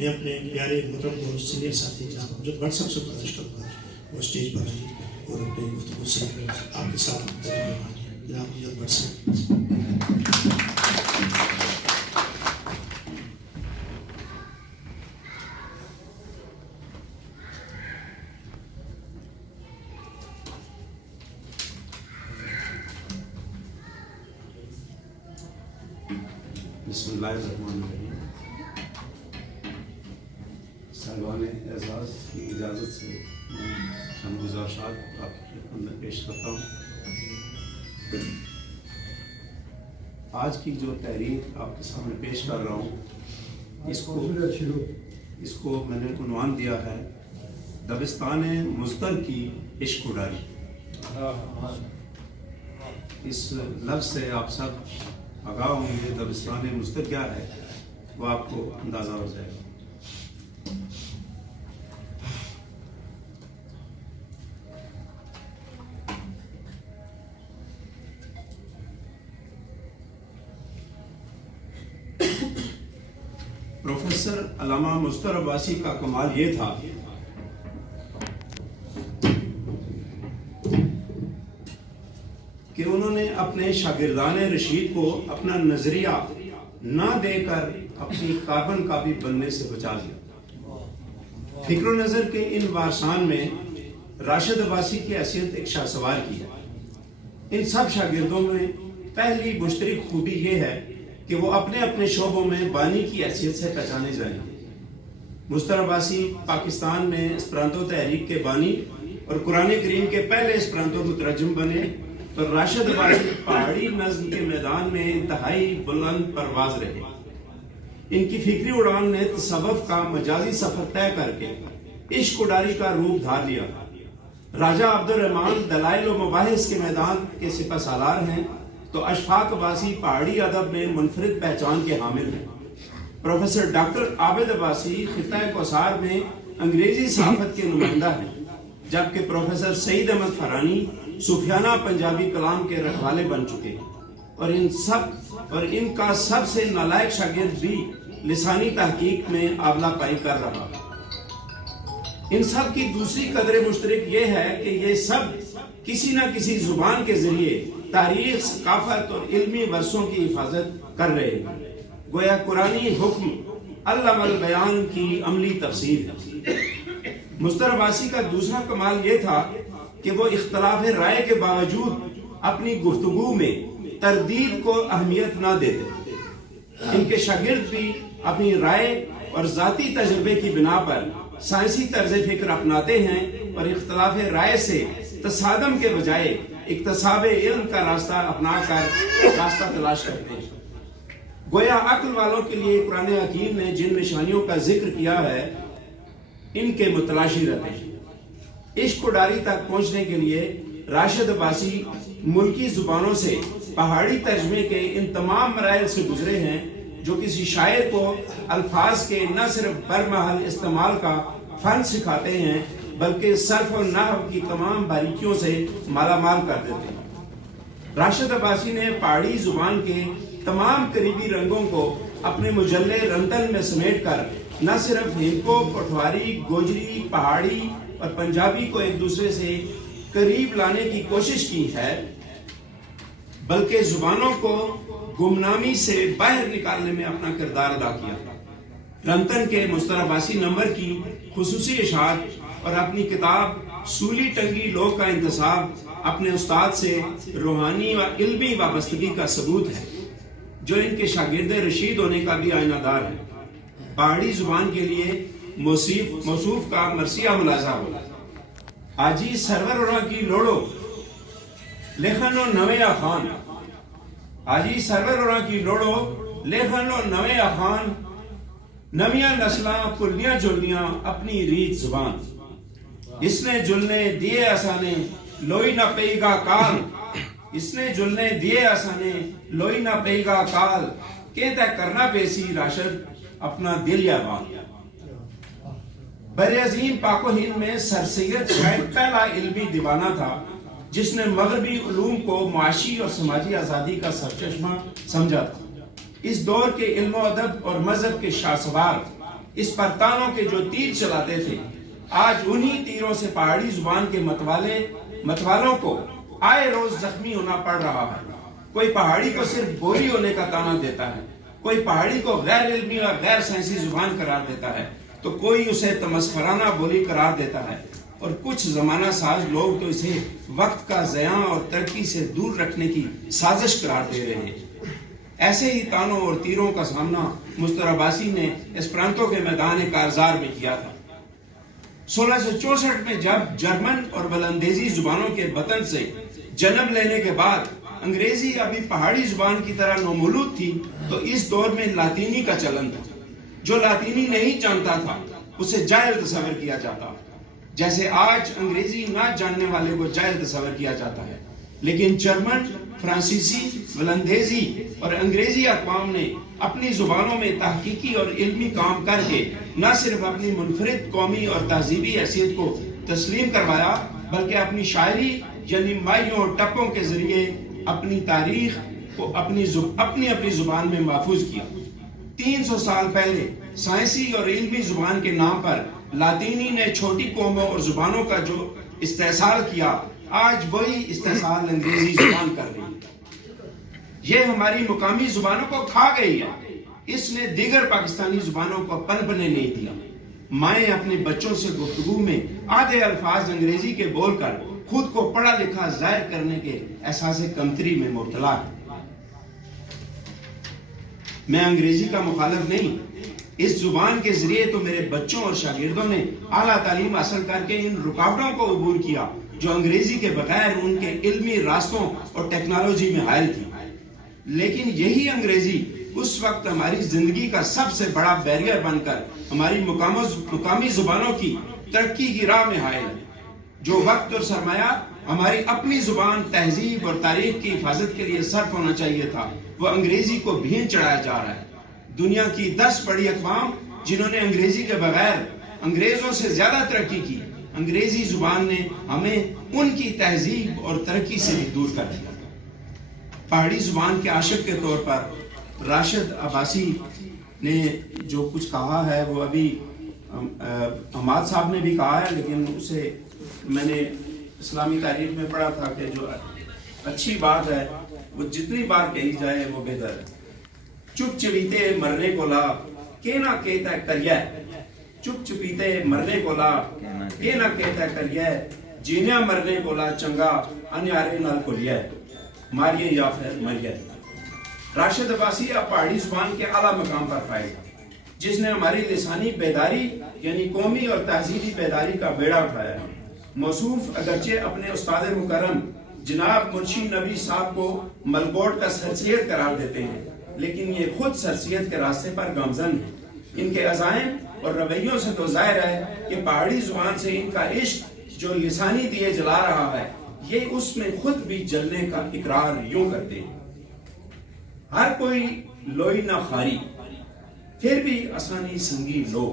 میں اپنے پیارے محترم اور سینئر ساتھی جناب امجد بٹ صاحب سے گزارش کروں گا وہ اسٹیج پر آئیے اور اپنے گفتگو سے آپ کے ساتھ جناب امجد بٹ صاحب. بسم اللہ الرحمن الرحیم. صاحبان اعزاز کی اجازت سے میں چند گزارشات آپ کی خدمت میں پیش کرتا ہوں. آج کی جو تحریر آپ کے سامنے پیش کر رہا ہوں اس کو میں نے عنوان دیا ہے دبستان مزدر کی عشق اڈاری. اس لفظ سے آپ سب آگاہ ہوں گے. دبستان مزدر کیا ہے وہ آپ کو اندازہ ہو جائے گا. پروفیسر علامہ مظفر عباسی کا کمال یہ تھا کہ انہوں نے اپنے شاگردان رشید کو اپنا نظریہ نہ دے کر اپنی کاربن کاپی بننے سے بچا لیا. فکر و نظر کے ان وارثان میں راشد عباسی کی حیثیت ایک شاہ سوار کی ہے. ان سب شاگردوں میں پہلی مشترک خوبی یہ ہے کہ وہ اپنے اپنے شعبوں میں بانی کی حیثیت سے پہچانے جائیں. مظفر عباسی پاکستان میں اسپرانتو تحریک کے بانی اور قرآن کریم کے پہلے اسپرانتو مترجم بنے تو راشد عباسی پہاڑی نظم کے میدان میں انتہائی بلند پرواز رہے. ان کی فکری اڑان نے تصوف کا مجازی سفر طے کر کے عشق اڈاری کا روپ دھار لیا. راجہ عبد الرحمن دلائل و مباحث کے میدان کے سپہ سالار ہیں تو اشفاق عباسی پہاڑی ادب میں منفرد پہچان کے حامل ہیں. پروفیسر ڈاکٹر عابد عباسی خطہ کوثر میں انگریزی صحافت کے نمائندہ ہیں جبکہ پروفیسر سعید احمد فرانی صوفیانہ پنجابی کلام کے رکھوالے بن چکے ہیں اور ان کا سب سے نالائق شاگرد بھی لسانی تحقیق میں آبلہ پائی کر رہا. ان سب کی دوسری قدر مشترک یہ ہے کہ یہ سب کسی نہ کسی زبان کے ذریعے تاریخ، ثقافت اور علمی ورثوں کی حفاظت کر رہے ہیں. گویا قرآنی حکم علم البیان کی عملی تفسیر ہے. مظفر عباسی کا دوسرا کمال یہ تھا کہ وہ اختلاف رائے کے باوجود اپنی گفتگو میں تردید کو اہمیت نہ دیتے. ان کے شاگرد بھی اپنی رائے اور ذاتی تجربے کی بنا پر سائنسی طرز فکر اپناتے ہیں اور اختلاف رائے سے تصادم کے بجائے اکتساب علم کا راستہ اپنا کر راستہ تلاش کرتے ہیں. گویا عقل والوں کے لیے قرآن حکیم نے جن نشانیوں کا ذکر کیا ہے ان کے متلاشی رہتے ہیں. عشق اڈاری تک پہنچنے کے لیے راشد عباسی ملکی زبانوں سے پہاڑی ترجمے کے ان تمام مراحل سے گزرے ہیں جو کسی شاعر کو الفاظ کے نہ صرف برمحل استعمال کا فن سکھاتے ہیں بلکہ صرف و نحو کی تمام باریکیوں سے مالا مال کر دیتے ہیں. راشد عباسی نے پہاڑی زبان کے تمام قریبی رنگوں کو اپنے مجلے رنتن میں سمیٹ کر نہ صرف ہندکو، پٹواری، گوجری، پہاڑی اور پنجابی کو ایک دوسرے سے قریب لانے کی کوشش کی ہے بلکہ زبانوں کو گمنامی سے باہر نکالنے میں اپنا کردار ادا کیا. رنتن کے مظفر عباسی نمبر کی خصوصی اشاعت اور اپنی کتاب سولی ٹنگی لوگ کا انتصاب اپنے استاد سے روحانی و علمی وابستگی کا ثبوت ہے جو ان کے شاگرد رشید ہونے کا بھی آئینہ دار ہے. پہاڑی زبان کے لیے موصوف کا مرثیہ ملاحظہ ہو. آجی سرور اڑا کی لوڑو لیکن و نوے آخان. آجی سرور اڑا کی لوڑو لیکن و نوے آخان. نویاں نسلاں پرلیاں جلنیاں اپنی ریت زبان. اس نے جلنے دیے آسانے لوئی نہ پئی گا کال. اس نے جلنے دیے آسانے لوئی نہ پئی گا کال. کہتا کرنا پیسی راشد اپنا دل یا بان. بر عظیم پاک و ہند میں سر سید شاید پہلا علمی دیوانہ تھا جس نے مغربی علوم کو معاشی اور سماجی آزادی کا سرچشمہ سمجھا تھا. اس دور کے علم و ادب اور مذہب کے شاہ سوار اس پر تانوں کے جو تیر چلاتے تھے، آج انہی تیروں سے پہاڑی زبان کے متوالوں کو آئے روز زخمی ہونا پڑ رہا ہے۔ کوئی پہاڑی کو صرف بولی ہونے کا تانا دیتا ہے، کوئی پہاڑی کو غیر علمی اور غیر سائنسی زبان قرار دیتا ہے، تو کوئی اسے تمسخرانہ بولی قرار دیتا ہے، اور کچھ زمانہ ساز لوگ تو اسے وقت کا ضیاع اور ترقی سے دور رکھنے کی سازش قرار دے رہے ہیں۔ ایسے ہی تانوں اور تیروں کا سامنا مستر عباسی نے اسپرانتو کے میدان کارزار میں کیا تھا۔ 1664 میں جب جرمن اور ولندیزی زبانوں کے وطن سے جنم لینے کے بعد انگریزی ابھی پہاڑی زبان کی طرح نومولود تھی، تو اس دور میں لاطینی کا چلن تھا۔ جو لاطینی نہیں جانتا تھا اسے جاہل تصور کیا جاتا، جیسے آج انگریزی نہ جاننے والے کو جاہل تصور کیا جاتا ہے۔ لیکن جرمن، فرانسیسی، ولندیزی اور انگریزی اقوام نے اپنی زبانوں میں تحقیقی اور علمی کام کر کے نہ صرف اپنی منفرد قومی اور تہذیبی حیثیت کو تسلیم کروایا، بلکہ اپنی شاعری یعنی مائیوں اور ٹپوں کے ذریعے اپنی تاریخ کو اپنی زبان میں محفوظ کیا۔ 300 سال پہلے سائنسی اور علمی زبان کے نام پر لاطینی نے چھوٹی قوموں اور زبانوں کا جو استحصال کیا، آج وہی استحصال انگریزی زبان کر رہی ہے۔ یہ ہماری مقامی زبانوں کو کھا گئی ہے، اس نے دیگر پاکستانی زبانوں کو پنپنے نہیں دیا۔ مائیں اپنے بچوں سے گفتگو میں آدھے الفاظ انگریزی کے بول کر خود کو پڑھا لکھا ظاہر کرنے کے احساس کمتری میں مبتلا ہے۔ میں انگریزی کا مخالف نہیں، اس زبان کے ذریعے تو میرے بچوں اور شاگردوں نے اعلیٰ تعلیم حاصل کر کے ان رکاوٹوں کو عبور کیا جو انگریزی کے بغیر ان کے علمی راستوں اور ٹیکنالوجی میں حائل تھی۔ لیکن یہی انگریزی اس وقت ہماری زندگی کا سب سے بڑا بیریئر بن کر ہماری مقامی زبانوں کی ترقی کی راہ میں حائل ہے۔ جو وقت اور سرمایہ ہماری اپنی زبان، تہذیب اور تاریخ کی حفاظت کے لیے صرف ہونا چاہیے تھا، وہ انگریزی کو بھین چڑھایا جا رہا ہے۔ دنیا کی 10 بڑی اقوام جنہوں نے انگریزی کے بغیر انگریزوں سے زیادہ ترقی کی، انگریزی زبان نے ہمیں ان کی تہذیب اور ترقی سے بھی دور کر دیا۔ پہاڑی زبان کے عاشق کے طور پر راشد عباسی نے جو کچھ کہا ہے وہ ابھی حماد صاحب نے بھی کہا ہے، لیکن اسے میں نے اسلامی تاریخ میں پڑھا تھا کہ جو اچھی بات ہے وہ جتنی بار کہی جائے وہ بہتر ہے۔ چپ چپیتے مرنے کو لا کہ نہ کہتا کریے، چپ چپیتے مرنے کو لا کہ نہ کہتا کریے، جینے مرنے کو لا چنگا انیارے نال کھلیے، ماریے یا پھر مریے۔ راشد عباسی اب پہاڑی زبان کے اعلیٰ مقام پر فائز ہے، جس نے ہماری لسانی بیداری یعنی قومی اور تہذیبی بیداری کا بیڑا اٹھایا ہے۔ موصوف اگرچہ اپنے استاد مکرم جناب منشی نبی صاحب کو ملگوٹ کا سرسید قرار دیتے ہیں، لیکن یہ خود سرسید کے راستے پر گامزن ہے۔ ان کے عزائم اور رویوں سے تو ظاہر ہے کہ پہاڑی زبان سے ان کا عشق جو لسانی دیے جلا رہا ہے، یہ اس میں خود بھی جلنے کا اقرار یوں کرتے ہیں۔ ہر کوئی لوئی نہ خاری پھر بھی آسانی سنگی لو،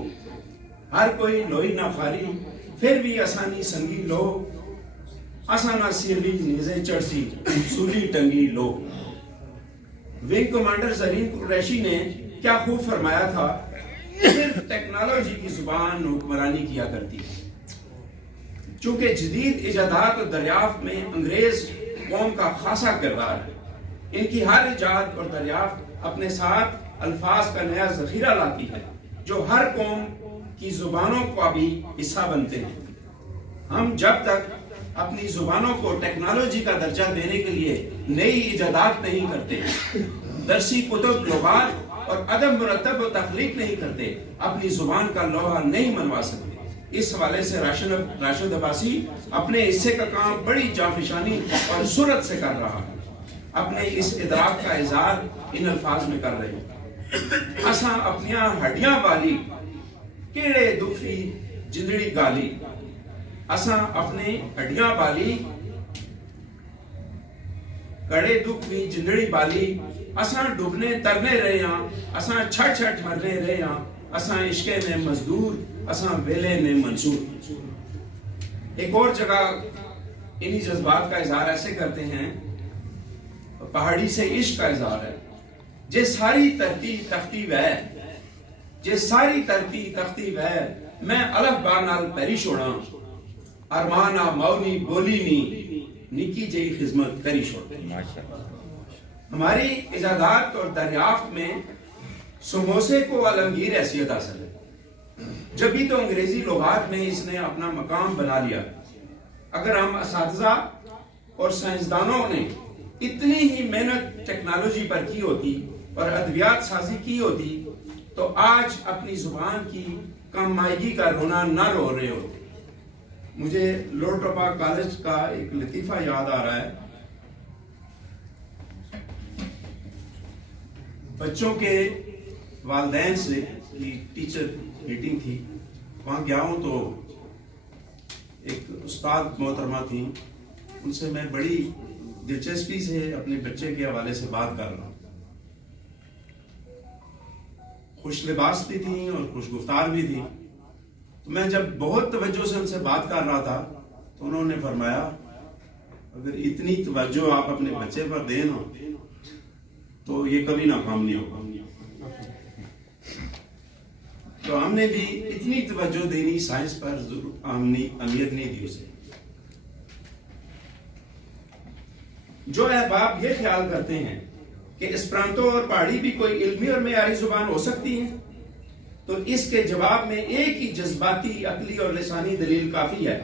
ہر کوئی لوئی نہ خاری پھر بھی آسانی سنگی لو، آسانہ سیری نیزے چڑسی سولی ٹنگی لو۔ ونگ کمانڈر زرین قریشی نے کیا خوب فرمایا تھا، صرف ٹیکنالوجی کی زبان حکمرانی کیا کرتی ہے۔ چونکہ جدید ایجادات اور دریافت میں انگریز قوم کا خاصا کردار ہے، ان کی ہر ایجاد اور دریافت اپنے ساتھ الفاظ کا نیا ذخیرہ لاتی ہے جو ہر قوم کی زبانوں کا بھی حصہ بنتے ہیں۔ ہم جب تک اپنی زبانوں کو ٹیکنالوجی کا درجہ دینے کے لیے نئی ایجادات نہیں کرتے، درسی کتب، لغات اور ادب مرتب و تخلیق نہیں کرتے، اپنی زبان کا لوہا نہیں منوا سکتے۔ اس حوالے سے راشد عباسی اپنے حصے کا کام بڑی جانفشانی اور سرعت سے کر رہا ہے۔ اپنے اس ادراک کا اظہار ان الفاظ میں کر رہے ہیں۔ اساں اپنیاں ہڈیاں والی کیڑے دکھی جندڑی گالی، اساں اپنے ہڈیاں والی کڑے دکھ بھی جندڑی بالی، اساں ڈوبنے ترنے رہے ہاں، اساں چھٹ چھٹ مرنے رہے ہاں، اساں عشقے میں مزدور، اساں ویلے میں منصور۔ ایک اور جگہ انہی جذبات کا اظہار ایسے کرتے ہیں، پہاڑی سے عشق کا اظہار ہے، جے ساری ترتی تختی وے جے ساری ترتی تختی ہے میں الف با نال پیری چھوڑاں ارمانا مونی بولی نی نکی جئی خدمت کری چھوڑ. ہماری ایجادات اور دریافت میں سموسے کو عالمگیر حیثیت حاصل ہے. جبھی تو انگریزی لغات میں اس نے اپنا مقام بنا لیا. اگر ہم اساتذہ اور سائنسدانوں نے اتنی ہی محنت ٹیکنالوجی پر کی ہوتی اور ادویات سازی کی ہوتی تو آج اپنی زبان کی کم مائیگی کا رونا نہ رو رہے ہوتے. مجھے لوٹرپا کالج کا ایک لطیفہ یاد آ رہا ہے. بچوں کے والدین سے ٹیچر میٹنگ تھی, وہاں گیا ہوں تو ایک استاد محترمہ تھی, ان سے میں بڑی دلچسپی سے اپنے بچے کے حوالے سے بات کر رہا ہوں. خوش لباس بھی تھی اور خوش گفتار بھی تھی. تو میں جب بہت توجہ سے ان سے بات کر رہا تھا تو انہوں نے فرمایا اگر اتنی توجہ آپ اپنے بچے پر دیں نا تو یہ کبھی ناکام نہیں ہوگا. تو ہم نے بھی اتنی توجہ دینی سائنس پر اہمیت نہیں دی اسے. جو احباب یہ خیال کرتے ہیں کہ اسپرانتو اور پہاڑی بھی کوئی علمی اور معیاری زبان ہو سکتی ہے تو اس کے جواب میں ایک ہی جذباتی عقلی اور لسانی دلیل کافی ہے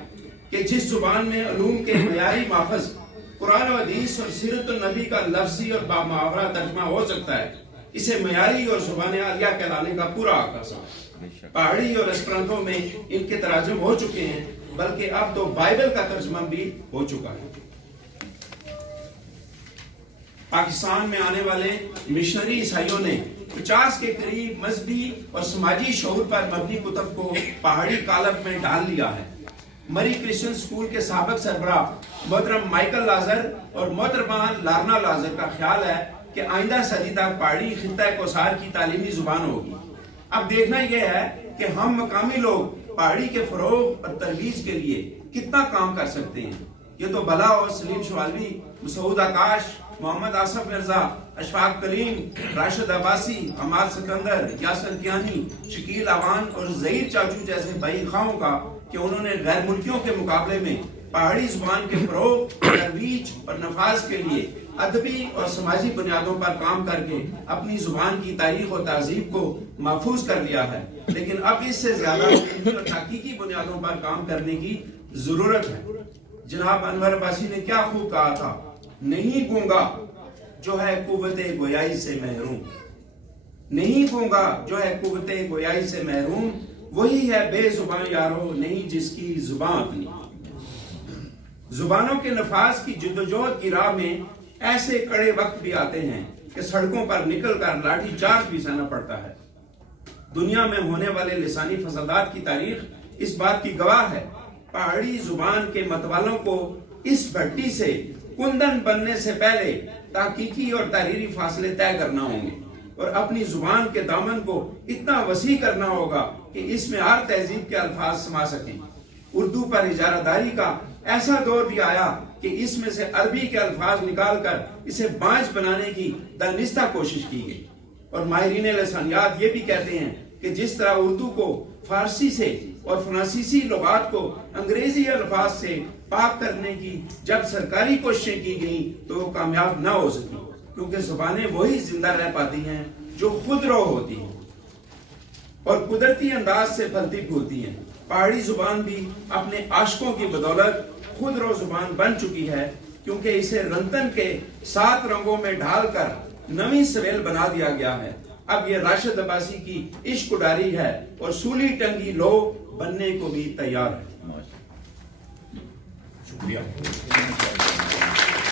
کہ جس زبان میں علوم کے معیاری ماخذ قرآن و حدیث اور سیرت النبی کا لفظی اور بامحاورہ ترجمہ ہو سکتا ہے اسے معیاری اور زبان عالیہ کہلانے کا پورا حق حاصل ہے. پہاڑی اور اسپرانتو میں ان کے تراجم ہو چکے ہیں بلکہ اب تو بائبل کا ترجمہ بھی ہو چکا ہے. پاکستان میں آنے والے مشنری عیسائیوں نے 50 کے قریب مذہبی اور سماجی شعور پر مبنی کتب کو پہاڑی کالم میں ڈال لیا ہے. مری کرسچن سکول کے سابق سربراہ محترم مائیکل لازر اور محترمہ لارنا لازر کا خیال ہے کہ آئندہ صدی تک پہاڑی خطہ کوثر کی تعلیمی زبان ہوگی. اب دیکھنا یہ ہے کہ ہم مقامی لوگ پہاڑی کے فروغ اور ترویج کے لیے کتنا کام کر سکتے ہیں. یہ تو بلا اور سلیم شوالوی, مسعود آکاش, محمد آصف مرزا, اشفاق کلیم, راشد عباسی, حماد سکندر, یاسر کیانی, شکیل آوان اور ظہیر چاچو جیسے بھائی خواہوں کا کہ انہوں نے غیر ملکیوں کے مقابلے میں پہاڑی زبان کے فروغ, ترویج اور نفاذ کے لیے ادبی اور سماجی بنیادوں پر کام کر کے اپنی زبان کی تاریخ اور تہذیب کو محفوظ کر لیا ہے. لیکن اب اس سے زیادہ علمی اور تحقیقی بنیادوں پر کام کرنے کی ضرورت ہے. جناب انور عباسی نے کیا خوب کہا تھا, نہیں گونگا جو ہے قوت گویائی سے محروم, نہیں گونگا جو ہے قوت گویائی سے محروم, وہی ہے بے زبان یارو نہیں جس کی زبان اپنی. زبانوں کے نفاذ کی جدوجہد کی راہ میں ایسے کڑے وقت بھی آتے ہیں کہ سڑکوں پر نکل کر لاٹھی چارج بھی سہنا پڑتا ہے. دنیا میں ہونے والے لسانی فسادات کی تاریخ اس بات کی گواہ ہے. پہاڑی زبان کے متوالوں کو اس بھٹی سے کندن بننے سے پہلے تحقیقی اور تحریری فاصلے طے کرنا ہوں گے اور اپنی زبان کے دامن کو اتنا وسیع کرنا ہوگا کہ اس میں ہر تہذیب کے الفاظ سما سکیں. اردو پر اجارہ داری کا ایسا دور بھی آیا کہ اس میں سے عربی کے الفاظ نکال کر اسے بانجھ بنانے کی دانستہ کوشش کی گئی. اور ماہرین لسانیات یہ بھی کہتے ہیں کہ جس طرح اردو کو فارسی سے اور فرانسیسی لغات کو انگریزی الفاظ سے پاک کرنے کی جب سرکاری کوششیں کی گئیں تو وہ کامیاب نہ ہو سکی, کیونکہ زبانیں وہی زندہ رہ پاتی ہیں جو خود رو ہوتی ہیں اور قدرتی انداز سے پھلتی پھولتی ہیں. پہاڑی زبان بھی اپنے عاشقوں کی بدولت خود رو زبان بن چکی ہے, کیونکہ اسے رنتن کے 7 رنگوں میں ڈھال کر نویں سویل بنا دیا گیا ہے. اب یہ راشد عباسی کی عشق ڈاری ہے اور سولی ٹنگی لو بننے کو بھی تیار ہے. شکریہ.